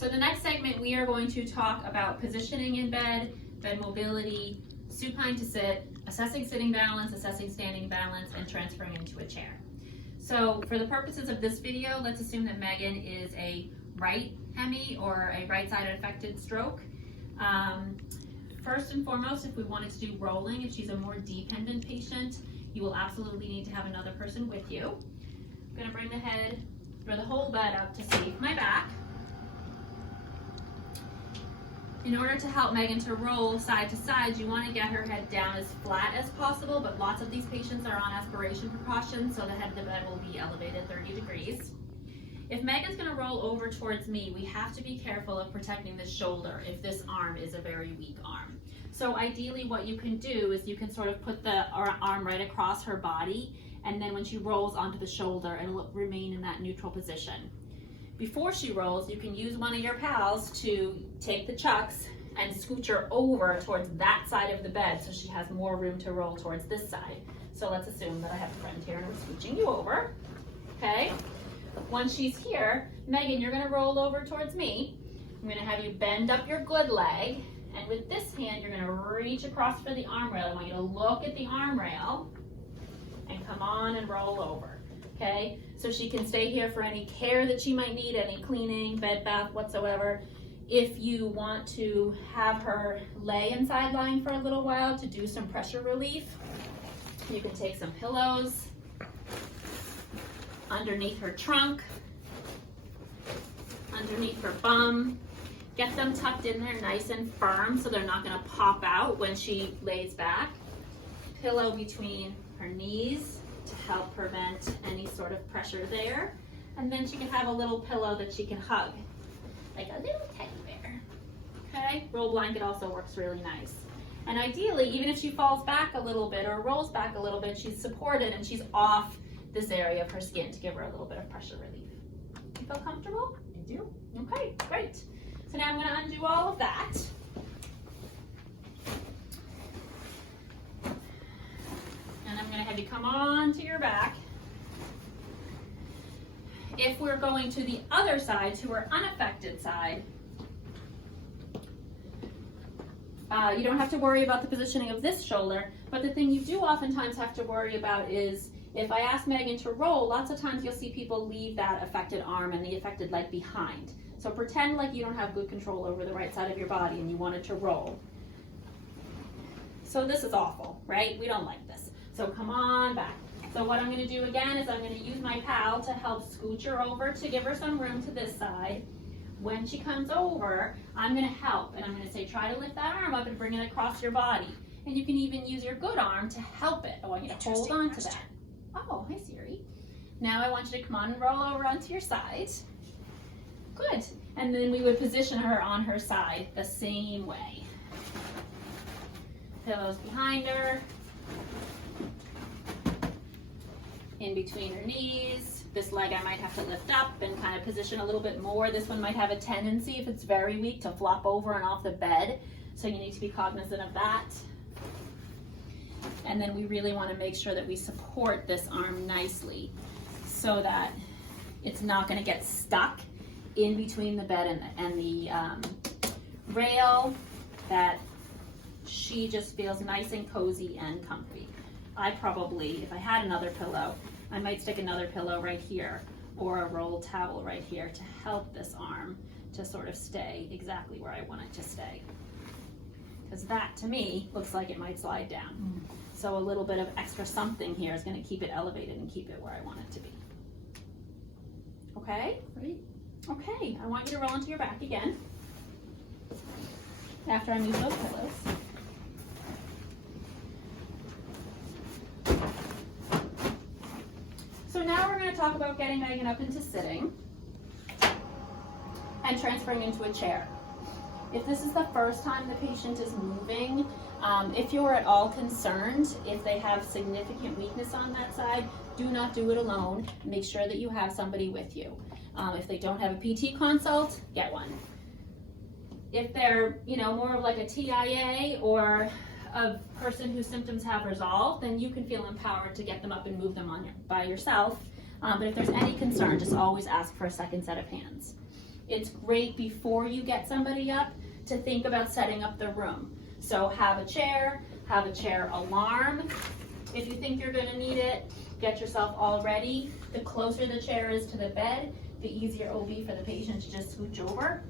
So the next segment, we are going to talk about positioning in bed, bed mobility, supine to sit, assessing sitting balance, assessing standing balance, and transferring into a chair. So for the purposes of this video, let's assume that Megan is a right hemi or a right-sided affected stroke. First and foremost, if we wanted to do rolling, if she's a more dependent patient, you will absolutely need to have another person with you. I'm going to bring the head or the whole bed up to save my back. In order to help Megan to roll side to side, you want to get her head down as flat as possible, but lots of these patients are on aspiration precautions, so the head of the bed will be elevated 30 degrees. If Megan's going to roll over towards me, we have to be careful of protecting the shoulder if this arm is a very weak arm. So ideally what you can do is you can sort of put the arm right across her body, and then when she rolls onto the shoulder, it'll remain in that neutral position. Before she rolls, you can use one of your pals to take the chucks and scooch her over towards that side of the bed so she has more room to roll towards this side. So let's assume that I have a friend here and I'm scooching you over, okay? Once she's here, Megan, you're gonna roll over towards me. I'm gonna have you bend up your good leg, and with this hand, you're gonna reach across for the arm rail. I want you to look at the arm rail and come on and roll over. Okay, so she can stay here for any care that she might need, any cleaning, bed bath, whatsoever. If you want to have her lay inside lying for a little while to do some pressure relief, you can take some pillows underneath her trunk, underneath her bum. Get them tucked in there nice and firm so they're not gonna pop out when she lays back. Pillow between her knees to help prevent any sort of pressure there. And then she can have a little pillow that she can hug, like a little teddy bear. Okay, roll blanket also works really nice. And ideally, even if she falls back a little bit or rolls back a little bit, she's supported and she's off this area of her skin to give her a little bit of pressure relief. You feel comfortable? I do. Okay, great. So now I'm going to undo all of that. And I'm going to have you come on to your back. If we're going to the other side, to her unaffected side, you don't have to worry about the positioning of this shoulder, but the thing you do oftentimes have to worry about is if I ask Megan to roll, lots of times you'll see people leave that affected arm and the affected leg behind. So pretend like you don't have good control over the right side of your body and you want it to roll. So this is awful, right? We don't like this. So come on back. So what I'm going to do again is I'm going to use my pal to help scooch her over to give her some room to this side. When she comes over, I'm going to help and I'm going to say try to lift that arm up and bring it across your body. And you can even use your good arm to help it. I want you to hold on to that. Oh, hi Siri. Now I want you to come on and roll over onto your side. Good. And then we would position her on her side the same way. Pillows behind her. In between her knees. This leg I might have to lift up and kind of position a little bit more. This one might have a tendency, if it's very weak, to flop over and off the bed. So you need to be cognizant of that. And then we really want to make sure that we support this arm nicely so that it's not going to get stuck in between the bed and the rail, that she just feels nice and cozy and comfy. I probably, if I had another pillow, I might stick another pillow right here or a rolled towel right here to help this arm to sort of stay exactly where I want it to stay. Because that, to me, looks like it might slide down. So a little bit of extra something here is going to keep it elevated and keep it where I want it to be. Okay? Great. Okay, I want you to roll onto your back again after I move those pillows. So now we're going to talk about getting Megan up into sitting and transferring into a chair. If this is the first time the patient is moving, if you're at all concerned, if they have significant weakness on that side, do not do it alone. Make sure that you have somebody with you. If they don't have a PT consult, get one. If they're, more of like a TIA or a person whose symptoms have resolved, then you can feel empowered to get them up and move them by yourself. But if there's any concern, just always ask for a second set of hands. it's great before you get somebody up to think about setting up the room. So have a chair alarm. If you think you're gonna need it, get yourself all ready. The closer the chair is to the bed, the easier it will be for the patient to just scooch over.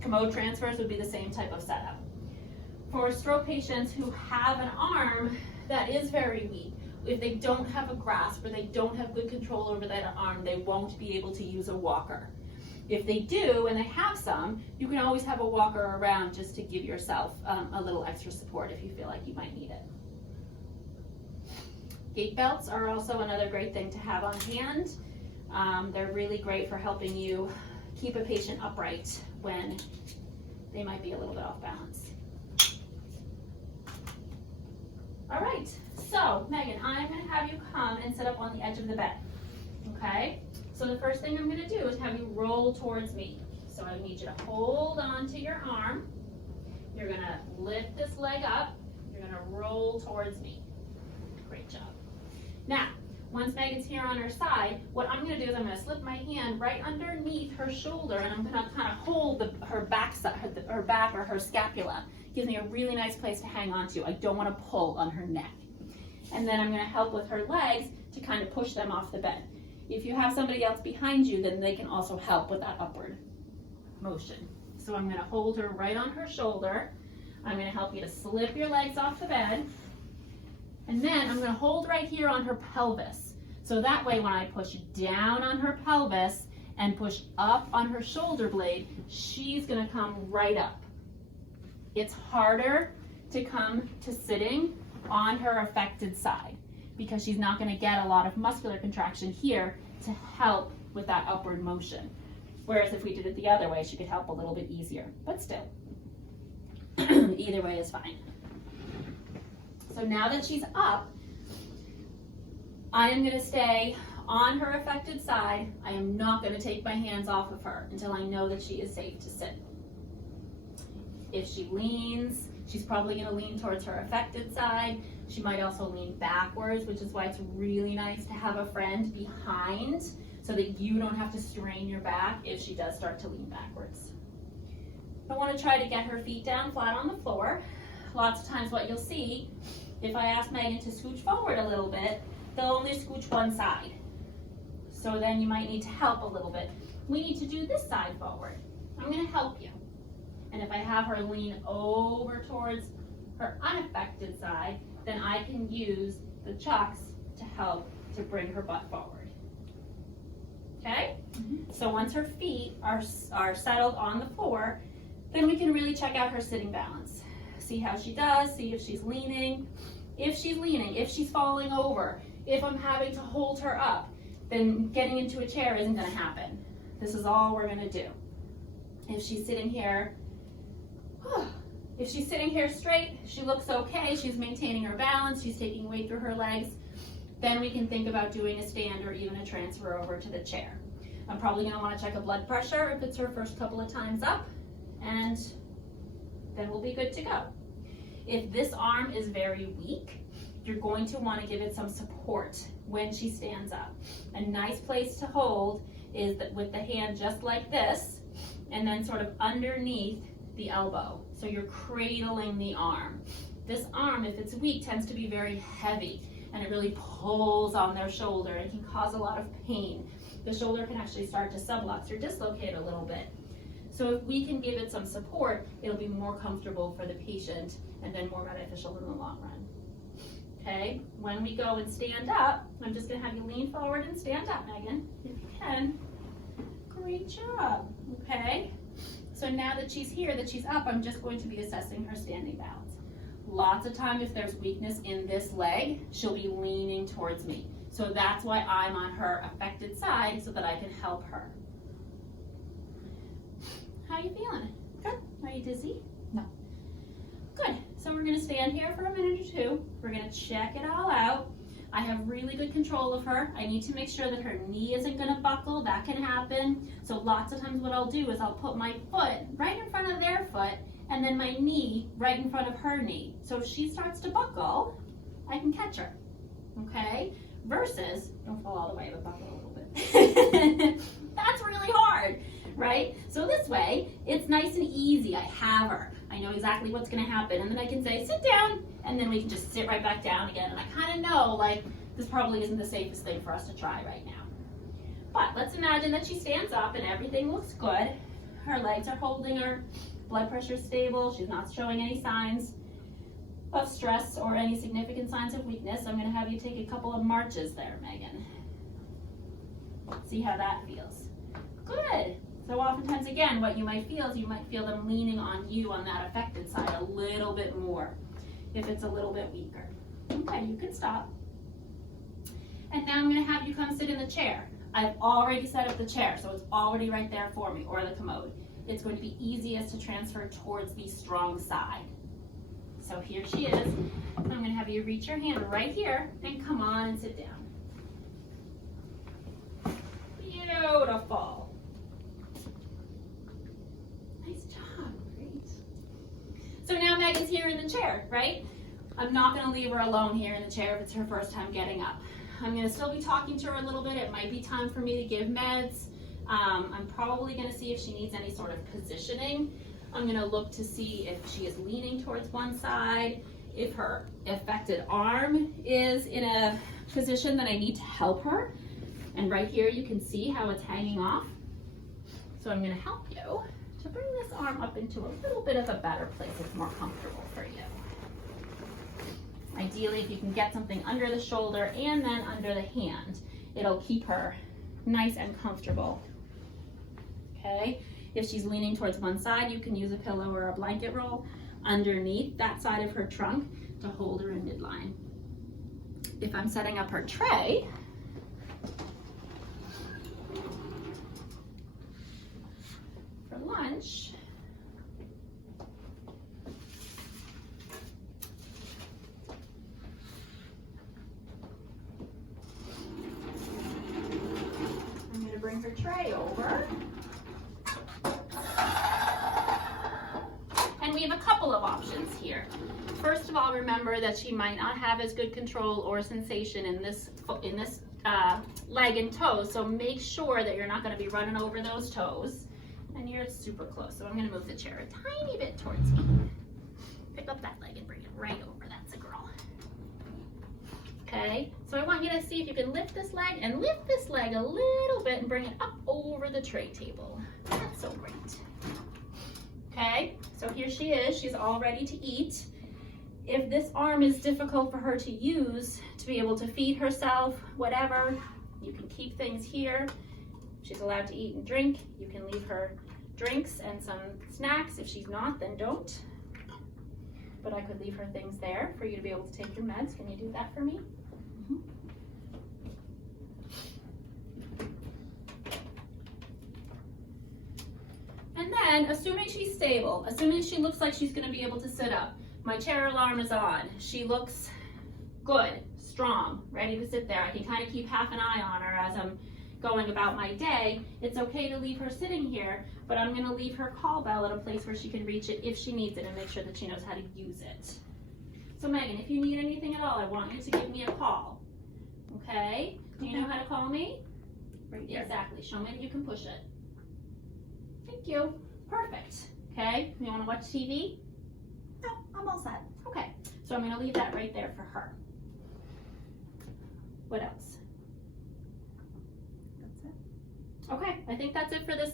Commode transfers would be the same type of setup. For stroke patients who have an arm that is very weak, if they don't have a grasp or they don't have good control over that arm, they won't be able to use a walker. If they do, and they have some, you can always have a walker around just to give yourself a little extra support if you feel like you might need it. Gait belts are also another great thing to have on hand. They're really great for helping you keep a patient upright when they might be a little bit off balance. All right, so Megan, I'm gonna have you come and sit up on the edge of the bed, okay? So the first thing I'm gonna do is have you roll towards me. So I need you to hold on to your arm. You're gonna lift this leg up. You're gonna roll towards me. Great job. Now, once Megan's here on her side, what I'm gonna do is I'm gonna slip my hand right underneath her shoulder and I'm gonna kind of hold her back or her scapula. Gives me a really nice place to hang on to. I don't wanna pull on her neck. And then I'm gonna help with her legs to kind of push them off the bed. If you have somebody else behind you, then they can also help with that upward motion. So I'm gonna hold her right on her shoulder. I'm gonna help you to slip your legs off the bed. And then I'm gonna hold right here on her pelvis. So that way when I push down on her pelvis and push up on her shoulder blade, she's gonna come right up. It's harder to come to sitting on her affected side because she's not gonna get a lot of muscular contraction here to help with that upward motion. Whereas if we did it the other way, she could help a little bit easier, but still, either way is fine. So now that she's up, I am gonna stay on her affected side. I am not gonna take my hands off of her until I know that she is safe to sit. If she leans, she's probably gonna lean towards her affected side. She might also lean backwards, which is why it's really nice to have a friend behind so that you don't have to strain your back if she does start to lean backwards. I wanna try to get her feet down flat on the floor. Lots of times what you'll see, if I ask Megan to scooch forward a little bit, they'll only scooch one side. So then you might need to help a little bit. We need to do this side forward. I'm gonna help you. And if I have her lean over towards her unaffected side, then I can use the chucks to help to bring her butt forward. Okay? So once her feet are settled on the floor, then we can really check out her sitting balance. See how she does, see if she's leaning. If she's leaning, if she's falling over, if I'm having to hold her up, then getting into a chair isn't gonna happen. This is all we're gonna do. If she's sitting here, straight, she looks okay, she's maintaining her balance, she's taking weight through her legs, then we can think about doing a stand or even a transfer over to the chair. I'm probably gonna wanna check a blood pressure if it's her first couple of times up, and then we'll be good to go. If this arm is very weak, you're going to want to give it some support when she stands up. A nice place to hold is that with the hand just like this, and then sort of underneath the elbow. So you're cradling the arm. This arm, if it's weak, tends to be very heavy, and it really pulls on their shoulder and can cause a lot of pain. The shoulder can actually start to sublux or dislocate a little bit. So if we can give it some support, it'll be more comfortable for the patient and then more beneficial in the long run. Okay, when we go and stand up, I'm just gonna have you lean forward and stand up, Megan, if you can. Great job, okay? So now that she's here, that she's up, I'm just going to be assessing her standing balance. Lots of time, if there's weakness in this leg, she'll be leaning towards me. So that's why I'm on her affected side so that I can help her. How are you feeling? Good. Are you dizzy? No. Good. So we're going to stand here for a minute or two. We're going to check it all out. I have really good control of her. I need to make sure that her knee isn't going to buckle. That can happen. So lots of times what I'll do is I'll put my foot right in front of their foot and then my knee right in front of her knee. So if she starts to buckle, I can catch her. Okay? Versus, don't fall all the way, but buckle a little bit. That's really hard. right? So this way, it's nice and easy. I have her. I know exactly what's gonna happen. And then I can say, sit down, and then we can just sit right back down again. And I kind of know, like, this probably isn't the safest thing for us to try right now. But let's imagine that she stands up and everything looks good. Her legs are holding her, blood pressure is stable, she's not showing any signs of stress or any significant signs of weakness. I'm gonna have you take a couple of marches there, Megan. See how that feels. Good. So oftentimes, again, what you might feel is you might feel them leaning on you on that affected side a little bit more if it's a little bit weaker. Okay, you can stop. And now I'm gonna have you come sit in the chair. I've already set up the chair, so it's already right there for me, or the commode. It's going to be easiest to transfer towards the strong side. So here she is. I'm going to have you reach your hand right here and come on and sit down. Beautiful. Nice job. Great. So now Megan's here in the chair, right? I'm not going to leave her alone here in the chair if it's her first time getting up. I'm going to still be talking to her a little bit. It might be time for me to give meds. I'm probably going to see if she needs any sort of positioning. I'm going to look to see if she is leaning towards one side, if her affected arm is in a position that I need to help her. And right here you can see how it's hanging off. So I'm going to help you to bring this arm up into a little bit of a better place that's more comfortable for you. Ideally, if you can get something under the shoulder and then under the hand, it'll keep her nice and comfortable. Okay, if she's leaning towards one side, you can use a pillow or a blanket roll underneath that side of her trunk to hold her in midline. If I'm setting up her tray, for lunch, I'm going to bring her tray over. And we have a couple of options here. First of all, remember that she might not have as good control or sensation in this leg and toes, so make sure that you're not going to be running over those toes. And you're super close, so I'm going to move the chair a tiny bit towards me. Pick up that leg and bring it right over. That's a girl. Okay, so I want you to see if you can lift this leg and lift this leg a little bit and bring it up over the tray table. That's so great. Okay, so here she is. She's all ready to eat. If this arm is difficult for her to use to be able to feed herself, whatever, you can keep things here. She's allowed to eat and drink. You can leave her drinks and some snacks. If she's not, then don't. But I could leave her things there for you to be able to take your meds. Can you do that for me? And then, assuming she's stable, assuming she looks like she's going to be able to sit up, my chair alarm is on. She looks good, strong, ready to sit there. I can kind of keep half an eye on her as I'm going about my day. It's okay to leave her sitting here, but I'm going to leave her call bell at a place where she can reach it if she needs it and make sure that she knows how to use it. So Megan, if you need anything at all, I want you to give me a call. Okay? Do you know how to call me? Right here. Exactly. Show me that you can push it. Thank you. Perfect. Okay? You want to watch TV? No, I'm all set. Okay. So I'm going to leave that right there for her. What else? That's it. Okay, I think that's it for this